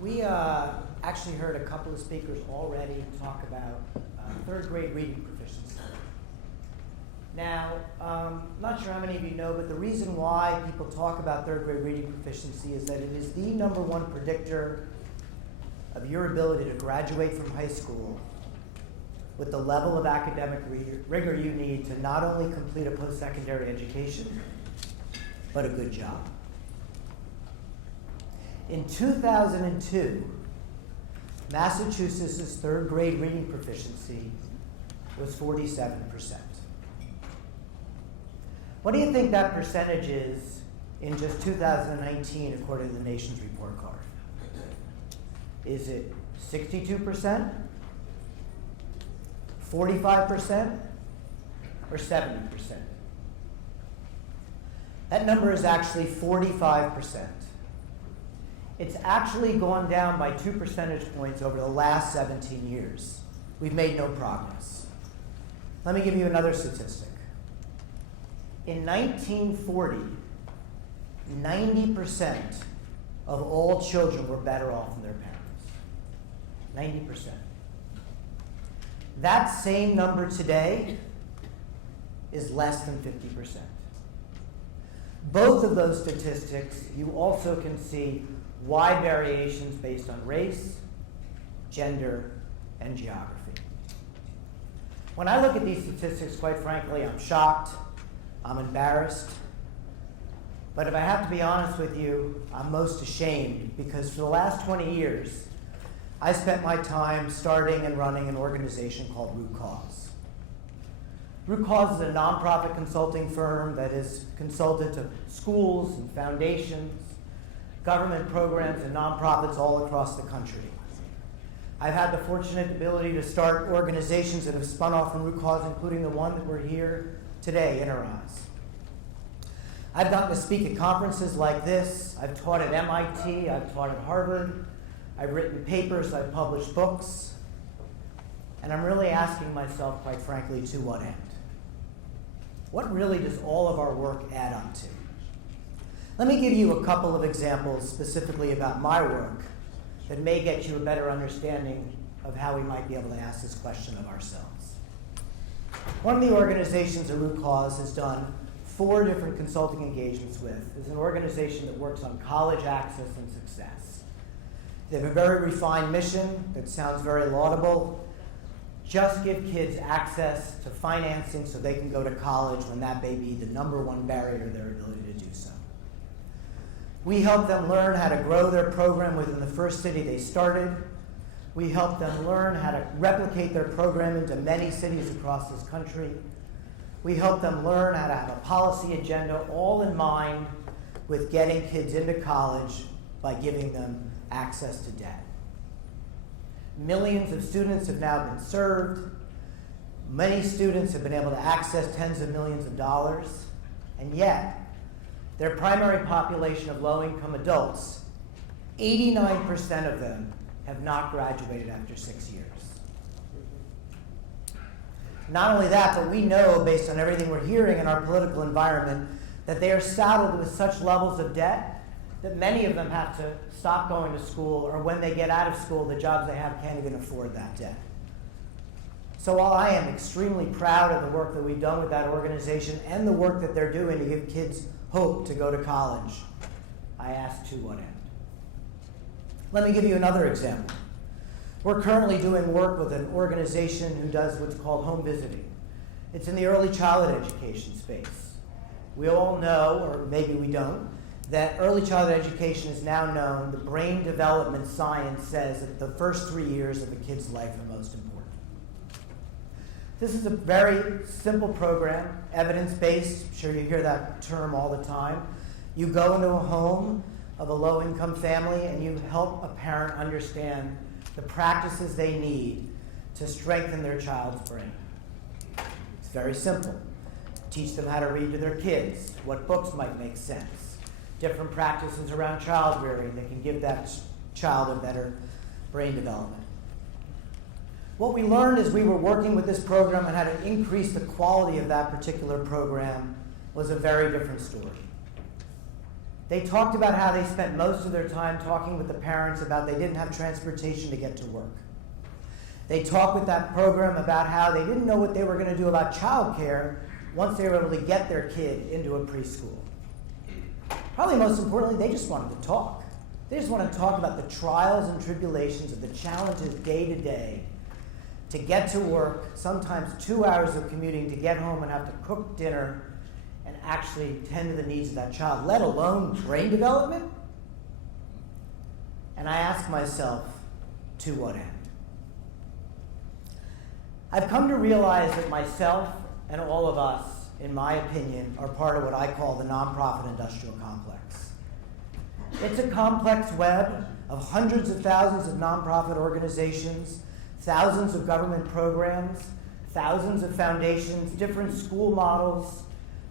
We actually heard a couple of speakers already talk about third grade reading proficiency. Now, not sure how many of you know, but the reason why people talk about third grade reading proficiency is that it is the #1 predictor of your ability to graduate from high school with the level of academic rigor you need to not only complete a post-secondary education, but a good job. In 2002, Massachusetts' third grade reading proficiency was 47%. What do you think that percentage is in just 2019 according to the nation's report card? Is it 62%, 45%, or 70%? That number is actually 45%. It's actually gone down by 2 percentage points over the last 17 years. We've made no progress. Let me give you another statistic. In 1940, 90% of all children were better off than their parents. 90%. That same number today is less than 50%. Both of those statistics, you also can see wide variations based on race, gender, and geography. When I look at these statistics, quite frankly, I'm shocked, I'm embarrassed, but if I have to be honest with you, I'm most ashamed because for the last 20 years, I spent my time starting and running an organization called Root Cause. Root Cause is a nonprofit consulting firm that has consulted to schools and foundations, government programs, and nonprofits all across the country. I've had the fortunate ability to start organizations that have spun off from Root Cause, including the one that we're here today, Attendees. I've gotten to speak at conferences like this. I've taught at MIT, I've taught at Harvard, I've written papers, I've published books, and I'm really asking myself, quite frankly, to what end? What really does all of our work add up to? Let me give you a couple of examples specifically about my work that may get you a better understanding of how we might be able to ask this question of ourselves. One of the organizations that Root Cause has done 4 different consulting engagements with is an organization that works on college access and success. They have a very refined mission that sounds very laudable. Just give kids access to financing so they can go to college when that may be the #1 barrier to their ability to do so. We help them learn how to grow their program within the first city they started. We help them learn how to replicate their program into many cities across this country. We help them learn how to have a policy agenda, all in mind with getting kids into college by giving them access to debt. Millions of students have now been served. Many students have been able to access tens of millions of dollars, and yet their primary population of low-income adults, 89% of them have not graduated after 6 years. Not only that, but we know, based on everything we're hearing in our political environment, that they are saddled with such levels of debt that many of them have to stop going to school, or when they get out of school, the jobs they have can't even afford that debt. So while I am extremely proud of the work that we've done with that organization and the work that they're doing to give kids hope to go to college, I ask, to what end? Let me give you another example. We're currently doing work with an organization who does what's called home visiting. It's in the early childhood education space. We all know, or maybe we don't, that early childhood education is now known. The brain development science says that the first 3 years of a kid's life are most important. This is a very simple program, evidence-based. I'm sure you hear that term all the time. You go into a home of a low-income family and you help a parent understand the practices they need to strengthen their child's brain. It's very simple. Teach them how to read to their kids, what books might make sense, different practices around child rearing that can give that child a better brain development. What we learned as we were working with this program and how to increase the quality of that particular program was a very different story. They talked about how they spent most of their time talking with the parents about they didn't have transportation to get to work. They talked with that program about how they didn't know what they were going to do about childcare once they were able to get their kid into a preschool. Probably most importantly, they just wanted to talk. They just wanted to talk about the trials and tribulations of the challenges day to day to get to work, sometimes 2 hours of commuting to get home and have to cook dinner and actually tend to the needs of that child, let alone brain development. And I ask myself, to what end? I've come to realize that myself and all of us, in my opinion, are part of what I call the nonprofit industrial complex. It's a complex web of hundreds of thousands of nonprofit organizations, thousands of government programs, thousands of foundations, different school models,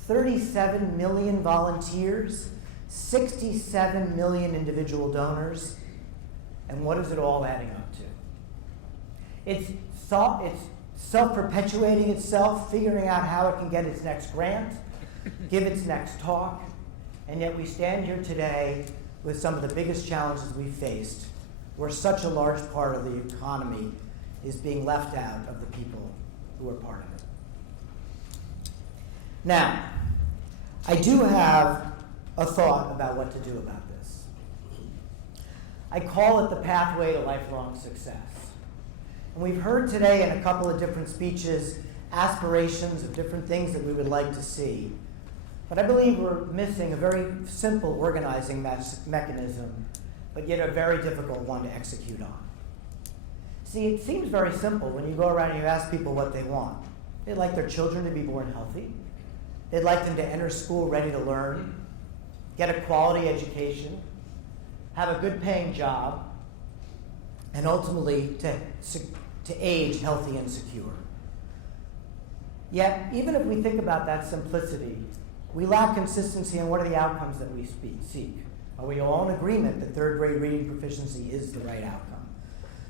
37 million volunteers, 67 million individual donors, and what is it all adding up to? It's self-perpetuating itself, figuring out how it can get its next grant, give its next talk, and yet we stand here today with some of the biggest challenges we've faced, where such a large part of the economy is being left out of the people who are part of it. Now, I do have a thought about what to do about this. I call it the pathway to lifelong success. And we've heard today in a couple of different speeches aspirations of different things that we would like to see. But I believe we're missing a very simple organizing mechanism, but yet a very difficult one to execute on. See, it seems very simple when you go around and you ask people what they want. They'd like their children to be born healthy. They'd like them to enter school ready to learn, get a quality education, have a good paying job, and ultimately to age healthy and secure. Yet, even if we think about that simplicity, we lack consistency in what are the outcomes that we seek. Are we all in agreement that third grade reading proficiency is the right outcome?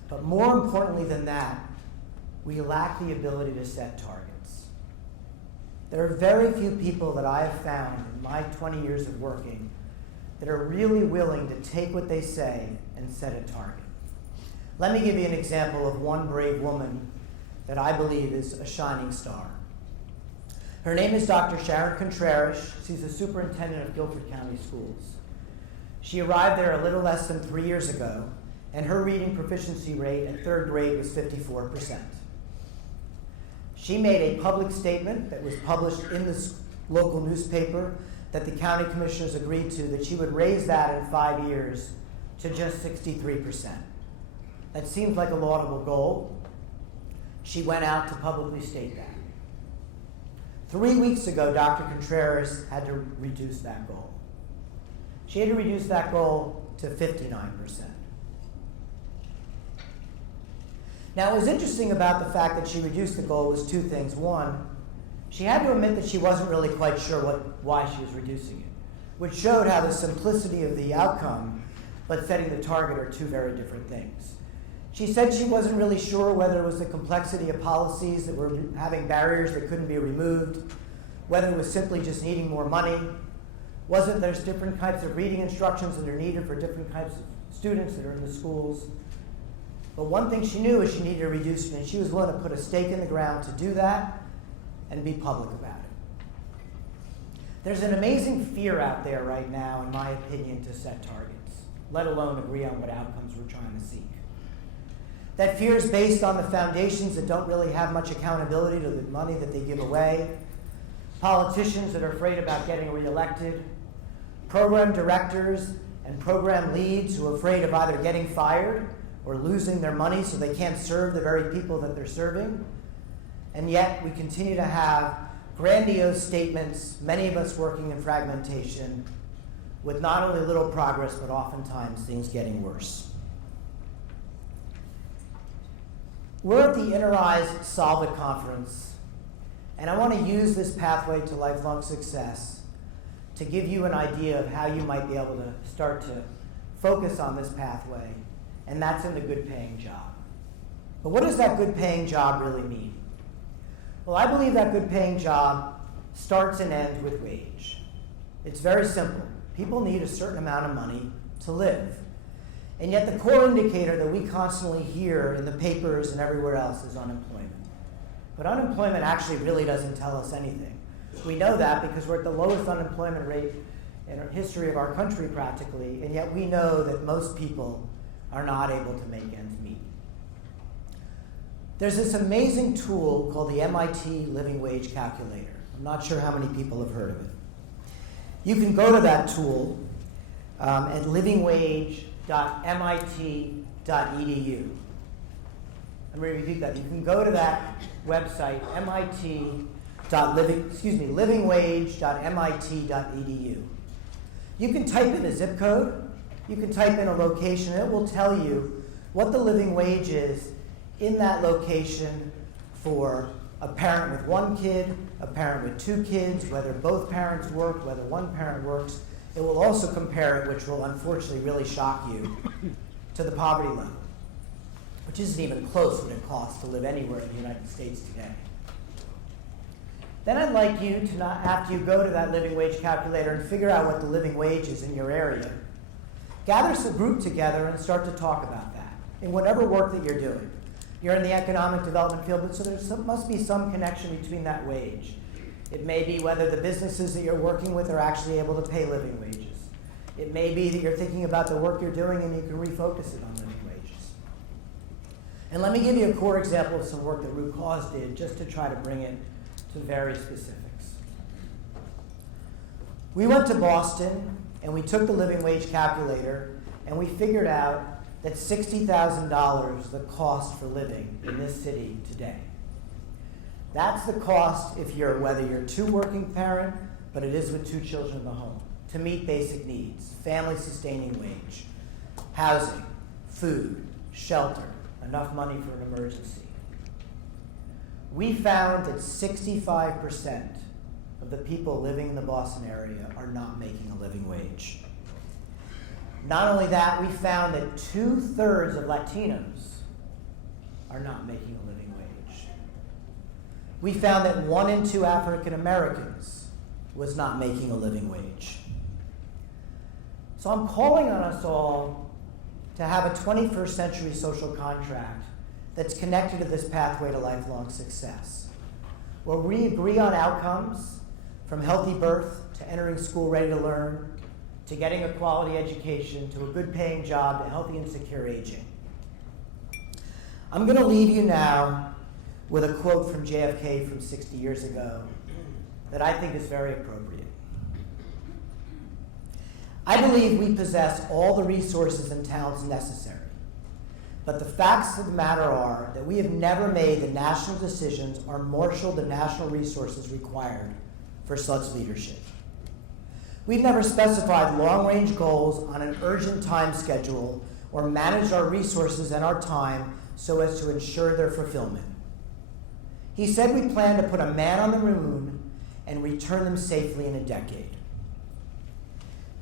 But more importantly than that, we lack the ability to set targets. There are very few people that I have found in my 20 years of working that are really willing to take what they say and set a target. Let me give you an example of one brave woman that I believe is a shining star. Her name is Dr. Sharon Contreras. She's the superintendent of Guilford County Schools. She arrived there a little less than 3 years ago, and her reading proficiency rate at third grade was 54%. She made a public statement that was published in the local newspaper that the county commissioners agreed to, that she would raise that in 5 years to just 63%. That seems like a laudable goal. She went out to publicly state that. 3 weeks ago, Dr. Contreras had to reduce that goal. She had to reduce that goal to 59%. Now, what was interesting about the fact that she reduced the goal was two things. One, she had to admit that she wasn't really quite sure why she was reducing it, which showed how the simplicity of the outcome but setting the target are two very different things. She said she wasn't really sure whether it was the complexity of policies that were having barriers that couldn't be removed, whether it was simply just needing more money, wasn't there's different types of reading instructions that are needed for different types of students that are in the schools. But one thing she knew is she needed to reduce it, and she was willing to put a stake in the ground to do that and be public about it. There's an amazing fear out there right now, in my opinion, to set targets, let alone agree on what outcomes we're trying to seek. That fear is based on the foundations that don't really have much accountability to the money that they give away, politicians that are afraid about getting reelected, program directors and program leads who are afraid of either getting fired or losing their money so they can't serve the very people that they're serving. And yet we continue to have grandiose statements, many of us working in fragmentation, with not only little progress, but oftentimes things getting worse. We're at the Interized SolveIt conference, and I want to use this pathway to lifelong success to give you an idea of how you might be able to start to focus on this pathway, and that's in the good paying job. But what does that good paying job really mean? Well, I believe that good paying job starts and ends with wage. It's very simple. People need a certain amount of money to live. And yet the core indicator that we constantly hear in the papers and everywhere else is unemployment. But unemployment actually really doesn't tell us anything. We know that because we're at the lowest unemployment rate in the history of our country practically, and yet we know that most people are not able to make ends meet. There's this amazing tool called the MIT Living Wage Calculator. I'm not sure how many people have heard of it. You can go to that tool at livingwage.mit.edu. I'm going to repeat that. You can go to that website, livingwage.mit.edu. You can type in a zip code. You can type in a location. It will tell you what the living wage is in that location for a parent with one kid, a parent with two kids, whether both parents work, whether one parent works. It will also compare it, which will unfortunately really shock you, to the poverty level, which isn't even close what it costs to live anywhere in the United States today. Then I'd like you to, not, after you go to that living wage calculator and figure out what the living wage is in your area, gather some group together and start to talk about that in whatever work that you're doing. You're in the economic development field, but so there must be some connection between that wage. It may be whether the businesses that you're working with are actually able to pay living wages. It may be that you're thinking about the work you're doing and you can refocus it on living wages. And let me give you a core example of some work that Root Cause did just to try to bring it to very specifics. We went to Boston and we took the living wage calculator and we figured out that $60,000 the cost for living in this city today. That's the cost whether you're two working parent, but it is with two children in the home, to meet basic needs, family sustaining wage, housing, food, shelter, enough money for an emergency. We found that 65% of the people living in the Boston area are not making a living wage. Not only that, we found that 2/3 of Latinos are not making a living wage. We found that 1 in 2 African Americans was not making a living wage. So I'm calling on us all to have a 21st century social contract that's connected to this pathway to lifelong success, where we agree on outcomes from healthy birth to entering school ready to learn, to getting a quality education, to a good paying job, to healthy and secure aging. I'm going to leave you now with a quote from JFK from 60 years ago that I think is very appropriate. I believe we possess all the resources and talents necessary, but the facts of the matter are that we have never made the national decisions or marshaled the national resources required for such leadership. We've never specified long-range goals on an urgent time schedule or managed our resources and our time so as to ensure their fulfillment. He said we plan to put a man on the moon and return them safely in a decade.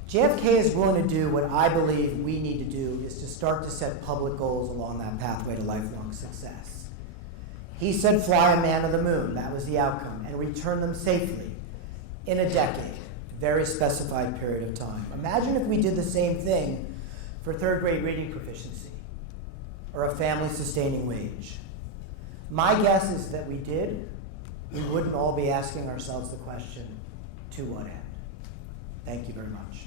JFK is willing to do what I believe we need to do, is to start to set public goals along that pathway to lifelong success. He said fly a man to the moon, that was the outcome, and return them safely in a decade. Very specified period of time. Imagine if we did the same thing for third grade reading proficiency or a family sustaining wage. My guess is that we did, we wouldn't all be asking ourselves the question, to what end? Thank you very much.